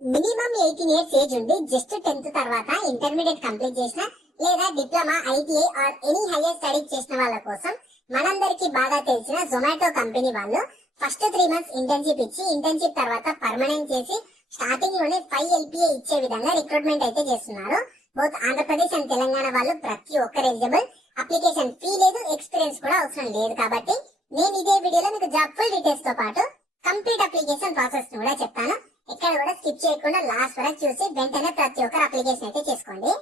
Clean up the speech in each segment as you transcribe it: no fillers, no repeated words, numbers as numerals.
Minimum 18 years age ఉండి just 10th తర్వాత intermediate complete చేసిన లేదా diploma ITI or any hire study చేసిన వాళ్ళ కోసం మనందరికి బాగా తెలిసిన జొమాటో కంపెనీ వాళ్ళు ఫస్ట్ 3 months ఇంటర్న్షిప్ ఇచ్చి ఇంటర్న్షిప్ తర్వాత పర్మనెంట్ చేసి స్టార్టింగ్ లోనే 5 LPA ఇచ్చే విధంగా రిక్రూట్మెంట్ అయితే చేస్తున్నారు. బోత్ ఆంధ్రప్రదేశ్ అండ్ తెలంగాణ వాళ్ళు ప్రతి ఒక్కరు ఎలిజిబుల్. అప్లికేషన్ ఫీ లేదు, ఎక్స్పీరియన్స్ కూడా అవసరం లేదు. కాబట్టి నేను ఇదే వీడియోలో మీకు జాబ్ ఫుల్ డీటెయిల్స్ తో పాటు కంప్లీట్ అప్లికేషన్ ప్రాసెస్ కూడా చెప్తాను. ఇక్కడ కూడా స్కిప్ చేయకుండా లాస్ట్ వరకు చూసి వెంటనే ప్రతి ఒక్కరు అప్లికేషన్ అయితే చేసుకోండి.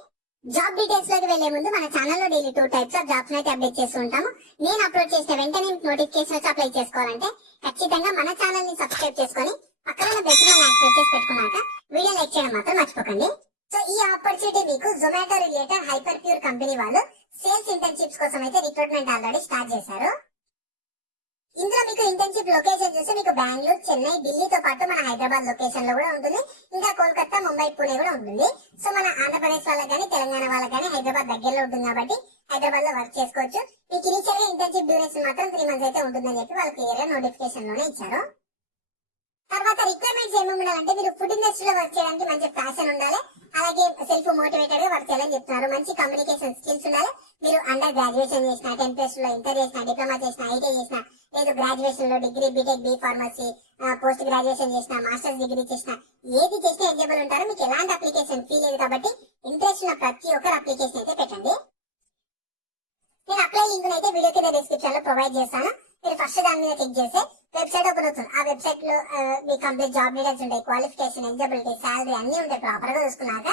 జాబ్ డీటెయిల్స్ లోకి వెళ్లే ముందు మన ఛానల్ లో డైలీ 2 types ఆఫ్ జాబ్స్ అయితే అప్డేట్ చేస్తూ ఉంటాము. నేను అప్లోడ్ చేసిన వెంటనే నోటిఫికేషన్ వచ్చి అప్లై చేసుకోవాలంటే ఖచ్చితంగా మన ఛానల్ ని సబ్స్క్రైబ్ చేసుకొని పక్కన బెల్ ని యాక్టివేట్ చేసి పెట్టుకున్నాక వీడియో లైక్ చేయడం మాత్రం మర్చిపోకండి. సో ఈ ఆపర్చునిటీ మీకు Zomato related hyper pure company వాళ్ళు సేల్స్ ఇంటర్న్షిప్స్ కోసం అయితే రిక్రూట్మెంట్ ఆల్రెడీ స్టార్ట్ చేశారు. ఇందులో మీకు ఇంటర్న్షిప్ లొకేషన్ చూస్తే మీకు బెంగళూరు, చెన్నై, ఢిల్లీతో పాటు మన హైదరాబాద్ లొకేషన్ లో కూడా ఉంటుంది. ఇంకా కోల్కతా, ముంబై, పూణే కూడా ఉంటుంది. సో మన ఆంధ్రప్రదేశ్ వాళ్ళకి కానీ తెలంగాణ వాళ్ళకి కానీ హైదరాబాద్ దగ్గరలో ఉంటుంది కాబట్టి హైదరాబాద్ లో వర్క్ చేసుకోవచ్చు. మీకు ఇనిషియల్ గా ఇంటర్న్షిప్ డ్యూరేషన్ మాత్రం 3 months అయితే ఉంటుందని చెప్పి వాళ్ళు క్లియర్ గా నోటిఫికేషన్ లోనే ఇచ్చారు. తర్వాత రిక్వైర్మెంట్స్ ఏమేమి ఉండాలంటే మీరు ఫుడ్ ఇండస్ట్రీలో వర్క్ చేయడానికి మంచి ప్యాషన్ ఉండాలి, అలాగే సెల్ఫ్ మోటివేటెడ్ గా వర్క్ చేయాలని చెప్తున్నారు. మంచి కమ్యూనికేషన్ స్కిల్స్ ఉండాలి. మీరు అండర్ గ్రాడ్యుయేషన్ చేసిన, 10th లో ఇంటర్ చేసిన, డిప్లొమా చేసిన, ఐటీ చేసిన, లేదు గ్రాడ్యుయేషన్ లో degree, BTech, B pharmacy, post graduation చేసిన, మాస్టర్స్ డిగ్రీ చేసిన, ఏది చేసినా ఎలిజిబుల్ ఉంటారు. మీకు ఎలాంటి అప్లికేషన్ ఫీ లేదు కాబట్టి ఇంట్రెస్ట్ ఉన్న ప్రతి ఒక్కరు అప్లికేషన్ అయితే పెట్టండి. నేను అప్లై లింక్ అయితే వీడియో కింద డిస్క్రిప్షన్ లో ప్రొవైడ్ చేస్తాను. మీరు ఫస్ట్ దాని మీద క్లిక్ చేస్తే వెబ్సైట్ ఓపెన్ అవుతుంది. ఆ వెబ్సైట్ లో మీ కంప్లీట్ జాబ్ డీటెయిల్స్ ఉంటాయి, క్వాలిఫికేషన్, ఎలిజిబిలిటీ, సాలరీ అన్ని ఉంటాయి. ప్రాపర్ గా చూసుకున్నాక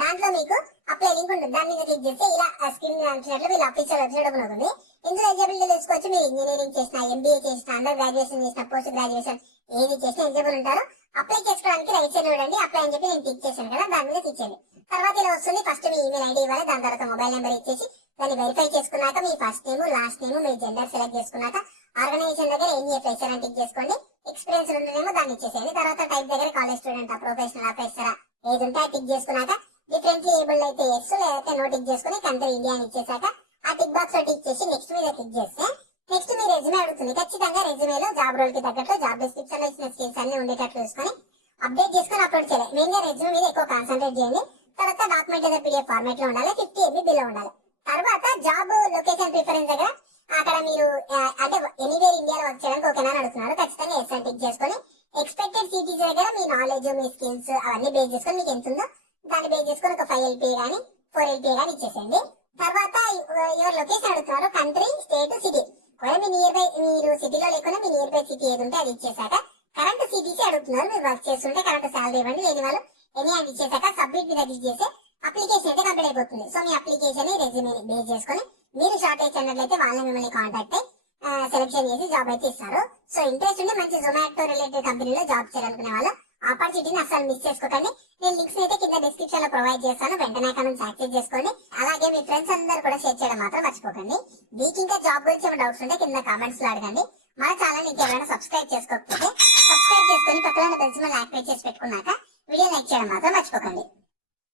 దాంట్లో మీకు అప్లై లింక్ ఉంటుంది. దాని మీద క్లిక్ చేస్తే ఇలా స్క్రీన్ కనిపించినట్లు వీళ్ళు అఫీషియల్ వెబ్సైట్ ఓపెన్ అవుతుంది. ఇందులో ఎలిజిబిలిటీ తెలుసుకోవచ్చు. మీరు ఇంజనీరింగ్ చేసిన, ఎంబీఏ చేసిన, అండర్ గ్రాడ్యుయేషన్ చేసిన, పోస్ట్ గ్రాడ్యుయేషన్ ఏది చేసినా ఎలిజిబుల్ ఉంటారు. అప్లై చేసుకోవడానికి రైట్ సైడ్ చూడండి, అప్లై అని చెప్పి నేను క్లిక్ చేశాను కదా, దాని మీద క్లిక్ చేయండి. తర్వాత ఇలా వస్తుంది. ఫస్ట్ మీ ఈమెయిల్ ఐడి ఇవ్వాలి, దాని తర్వాత మొబైల్ నెంబర్ ఇచ్చేసి దాన్ని వెరిఫై చేసుకున్నాక మీ ఫస్ట్ నేమ్, లాస్ట్ నేమ్, మీ జెండర్ సెలెక్ట్ చేసుకున్నాక ఆర్గనైజేషన్ దగ్గర ఎన్ని ఫ్రెషర్ అని టిక్ చేసుకోండి. ఎక్స్పీరియన్స్ ఉంటేనేమో దాన్ని ఇచ్చేసేయండి. తర్వాత టైప్ దగ్గర కాలేజ్ స్టూడెంట్, ప్రొఫెషనల్, ఫ్రెషరా ఏది ఉంటే టిక్ చేసుకున్నాక డిఫరెంట్లీ ఏబుల్డ్ అయితే ఎస్, లేకపోతే నో టిక్ చేసుకుని కంట్రీ ఇండియా అని ఇచ్చేసాక ఆ టిక్ బాక్స్ లో టిక్ చేసి నెక్స్ట్ మీద క్లిక్ చేస్తే నెక్స్ట్ మీ రెజ్యూమే అడుగుతుంది. ఖచ్చితంగా రెజ్యూమేలో జాబ్ రోల్ కి తగ్గట్టు జాబ్ డిస్క్రిప్షన్ లో ఇచ్చిన స్కిల్స్ అన్ని ఉండేటట్లు చూసుకొని అప్డేట్ చేసుకుని అప్లోడ్ చేయాలి. మెయిన్ గా రెజ్యూమే మీద ఎక్కువ కాన్సన్ట్రేట్ చేయండి. తర్వాత డాక్యుమెంట్ ఏదో PDF ఫార్మాట్ లో ఉండాలి, 50 MB బిలో ఉండాలి. తర్వాత జాబ్ లొకేషన్ ప్రిఫరెన్స్ దగ్గర అక్కడ మీరు అంటే ఎనీవేర్ ఇండియాలో వర్క్ చేయడానికి ఓకేనా అని అడుగుతున్నారు. ఖచ్చితంగా ఎస్ అని టిక్ చేసుకొని ఎక్స్పెక్టెడ్ సిటీస్ దగ్గర మీ నాలెడ్జ్, మీ స్కిల్స్ అవన్నీ బేస్ చేసుకొని మీకు ఎంత ఉందో దాన్ని బేస్ చేసుకొని ఒక 5 LPA కానీ 4 LPA కానీ ఇచ్చేసేయండి. తర్వాత ఎవరు లొకేషన్ అడుగుతున్నారు, కంట్రీ, స్టేట్, సిటీ. ఒకవేళ మీ నియర్ బై మీరు సిటీలో లేకుండా మీ నియర్ బై సిటీ ఏది ఉంటే అది ఇచ్చేసాక కరెంట్ సిటీసీ అడుగుతున్నారు. మీరు వర్క్ చేస్తుంటే కరెంట్ శాలరీ ఇవ్వండి, లేని వాళ్ళు ఎనీ అని ఇచ్చేసాక సబ్మిట్ మీద క్లిక్ చేస్తే అప్లికేషన్ అయితే కంప్లీట్ అయిపోతుంది. సో మీ అప్లికేషన్ రెజ్యూమే బేస్ చేసుకొని మీరు షార్ట్ అయ్యి అన్నట్లయితే వాళ్ళని మిమ్మల్ని కాంటాక్ట్ అయ్యి సెలెక్షన్ చేసి జాబ్ అయితే ఇస్తారు. సో ఇంట్రెస్ట్ ఉంటే మంచి జొమాటో రిలేటెడ్ కంపెనీలో జాబ్ చేయాలనుకునే వాళ్ళు ఆపర్చునిటీని అసలు మిస్ చేసుకోకండి. నేను లింక్స్ అయితే కింద డిస్క్రిప్షన్ లో ప్రొవైడ్ చేస్తాను, వెంటనే అక్కడ నుంచి యాక్సెస్ చేసుకోండి. అలాగే మీ ఫ్రెండ్స్ అందరూ కూడా షేర్ చేయడం మాత్రం మర్చిపోకండి. మీకు ఇంకా జాబ్ గురించి ఏమైనా డౌట్స్ ఉంటే కింద కామెంట్స్ లో అడగండి. మన ఛానల్ ఇంకెవరైనా సబ్స్క్రైబ్ చేసుకోకపోతే సబ్స్క్రైబ్ చేసుకొని పక్కన బెల్ సింబల్ యాక్టివేట్ చేసి పెట్టుకున్నాక వీడియో లైక్ చేయడం మాత్రం మర్చిపోకండి.